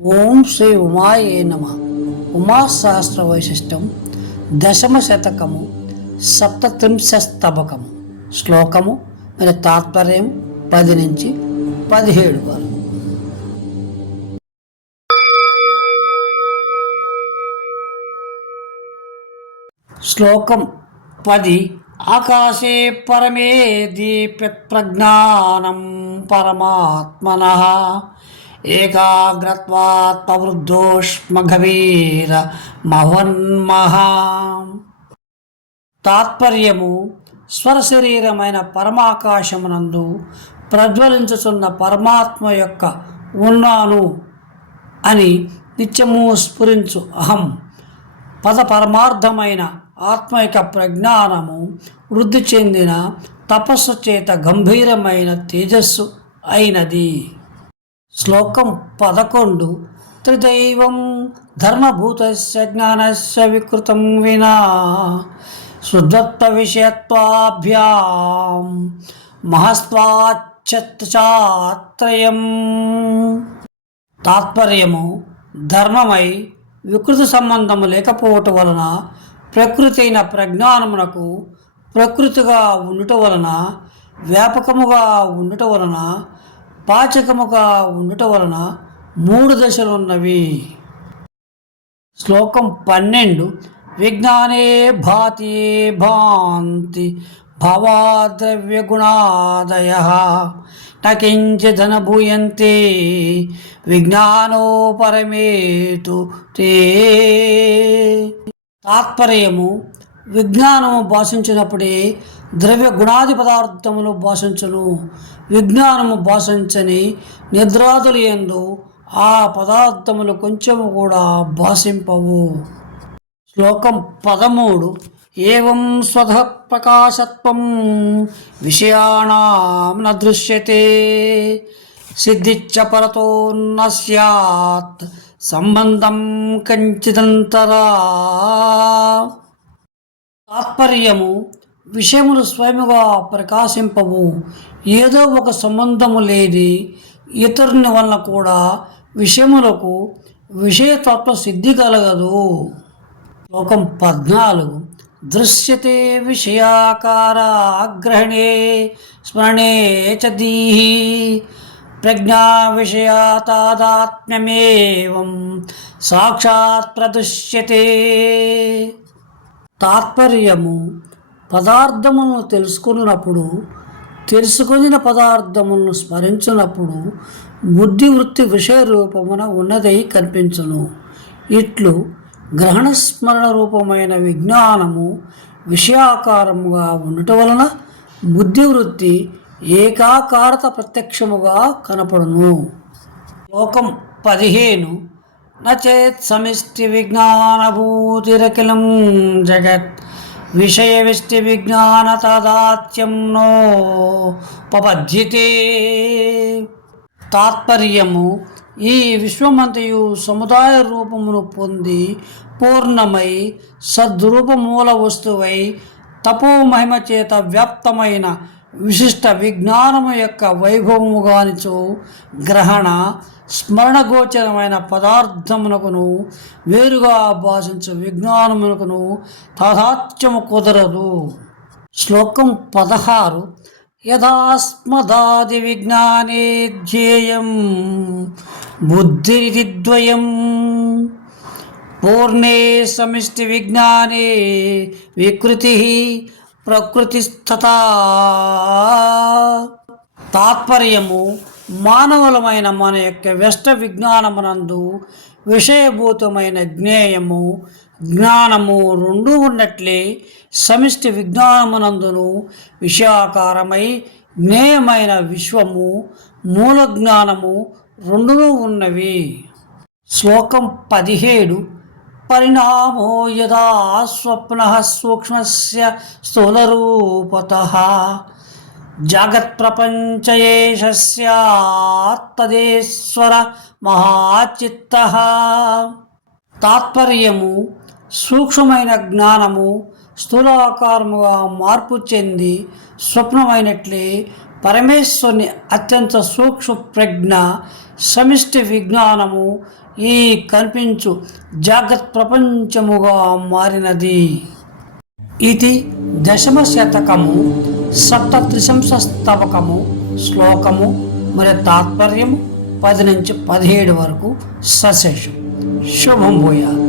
ఓం శ్రీ ఉమాయే నమ. ఉమాసహస్ర వైశిష్టం దశమ శతకము సప్తత్రింశస్తబకము. శ్లోకము మరియు తాత్పర్యం 10 నుంచి 17 వరకు. శ్లోకం 10. ఆకాశే పరమే దీప్యత్ ప్రజ్ఞానం పరమాత్మనః ఏకాగ్రత్వాత్మవృద్ధోష్మగభీర మహన్మహా. తాత్పర్యము: స్వరశరీరమైన పరమాకాశమునందు ప్రజ్వలించుచున్న పరమాత్మ యొక్క ఉన్నాను అని నిత్యము స్ఫురించు అహం పద పరమార్థమైన ఆత్మ యొక్క ప్రజ్ఞానము వృద్ధి చెందిన తపస్సు చేత గంభీరమైన తేజస్సు అయినది. శ్లోకం 11. త్రిదైవం ధర్మభూతస్య జ్ఞానస్య వికృతం వినా శుద్ధత్వ విషయత్వాభ్యాం మహస్వాచ్ఛత్రయం. తాత్పర్యము: ధర్మమై వికృతి సంబంధము లేకపోవటం వలన ప్రకృతి అయిన ప్రజ్ఞానమునకు ప్రకృతిగా ఉండుట వలన వ్యాపకముగా ఉండుట వలన పాచకముగా ఉండుట వలన 3 దశలున్నవి. శ్లోకం 12. విజ్ఞానే భాతి భాంతి భావాద్రవ్యగుణాదయ నకించిదనభూయంతే విజ్ఞానో పరమేతు తే. తాత్పర్యము: విజ్ఞానము భాషించినప్పుడే ద్రవ్య గుణాది పదార్థములు భాషించును. విజ్ఞానము భాషించని నిద్రాదులు యందు ఆ పదార్థములు కొంచెము కూడా భాషింపవు. శ్లోకం 13. ఏవం స్వతః ప్రకాశత్వం విషయాణాం న దృశ్యతే సిద్ధిచ్చ పరతో న స్యాత్ సంబంధం కంచిదంతరా. తాత్పర్యము: విషయములు స్వయముగా ప్రకాశింపవు. ఏదో ఒక సంబంధము లేని ఇతరుని వలన కూడా విషయములకు విషయతత్వ సిద్ధి కలగదు. శ్లోకం 14. దృశ్యతే విషయాకారాగ్రహణే స్మరణే చ దీహి ప్రజ్ఞా విషయా తాదాత్మ్యమేవం సాక్షాత్ ప్రదృశ్యతే. తాత్పర్యము: పదార్థములను తెలుసుకున్నప్పుడు, తెలుసుకున్న పదార్థములను స్మరించినప్పుడు బుద్ధివృత్తి విషయ రూపమున ఉన్నదై కనిపించును. ఇట్లు గ్రహణస్మరణ రూపమైన విజ్ఞానము విషయాకారముగా ఉండటం వలన బుద్ధివృత్తి ఏకాకారత ప్రత్యక్షముగా కనపడును. శ్లోకం 15. నచేత్ సమిష్టి విజ్ఞానభూతిరఖిలం జగత్ విషయ విష్టి విజ్ఞాన తాదాత్యం నోపపద్యతే. తాత్పర్యము: ఈ విశ్వమంతయు సముదాయ రూపమును పొంది పూర్ణమై సద్రూపమూల వస్తువై తపోమహిమ చేత వ్యాప్తమైన విశిష్ట విజ్ఞానము యొక్క వైభవముగానిచో గ్రహణ స్మరణగోచరమైన పదార్థమునకును వేరుగా భాషించు విజ్ఞానమునకును తాదాత్మ్యము కుదరదు. శ్లోకం 16. యథాస్మదాది విజ్ఞానే ధ్యేయం బుద్ధిరితి ద్వయం పూర్ణే సమిష్టి విజ్ఞానే వికృతి ప్రకృతిస్తథా. తాత్పర్యము: మానవులమైన మన యొక్క వ్యష్ట విజ్ఞానమునందు విషయభూతమైన జ్ఞేయము జ్ఞానము రెండూ ఉన్నట్లే సమిష్టి విజ్ఞానమునందును విషయాకారమై జ్ఞేయమైన విశ్వము మూల జ్ఞానము రెండునూ ఉన్నవి. శ్లోకం 17. పరిణామో యదా స్వప్నః సూక్ష్మస్య స్థూలరూపతః జగత్ప్రపంచ ఏష స్యాత్ తదేశ్వర మహాచిత్తః. తాత్పర్యము: సూక్ష్మమైన జ్ఞానము స్థూలాకారముగా మార్పు చెంది స్వప్నమైనట్లే పరమేశ్వరుని అత్యంత సూక్ష్మ ప్రజ్ఞ సమిష్టి విజ్ఞానము ఈ కనిపించు జాగ్రత్త ప్రపంచముగా మారినది. ఇది దశమ శతకము సప్తత్రిశంస స్తవకము శ్లోకము మరియు తాత్పర్యము 10 నుంచి 17 వరకు సశేషం. శుభం భూయాత్.